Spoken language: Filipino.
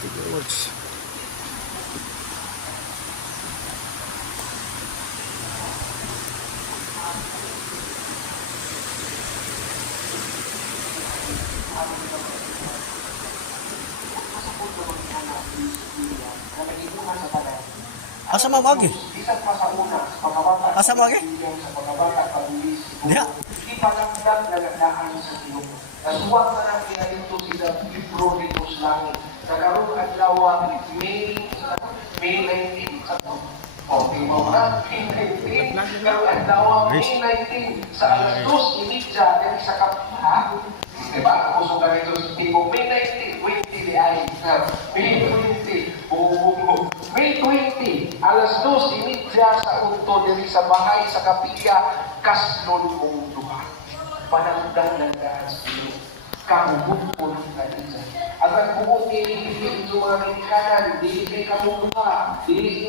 Works. Asa mamagi? Asa mamagi? Diha. Nasuwag na lang pinalito sila libro dito sa langit. Nagkaroon ang lawa May 19. Okay, mga May 19. Nagkaroon ang lawa May 19 sa alas 2:30 dari sa kapita. Diba? Puso ka nito sa tipo May 19, 20 di ay. May 20, May 20, alas 2:30 sa unto dari sa bahay sa kapilya, kaslon mong duha. Panangdan ng daan sa iyo. Kamubukon ka nila. At ang bukong nililipin ng mga kinikanan, dili kay kamumuha, dili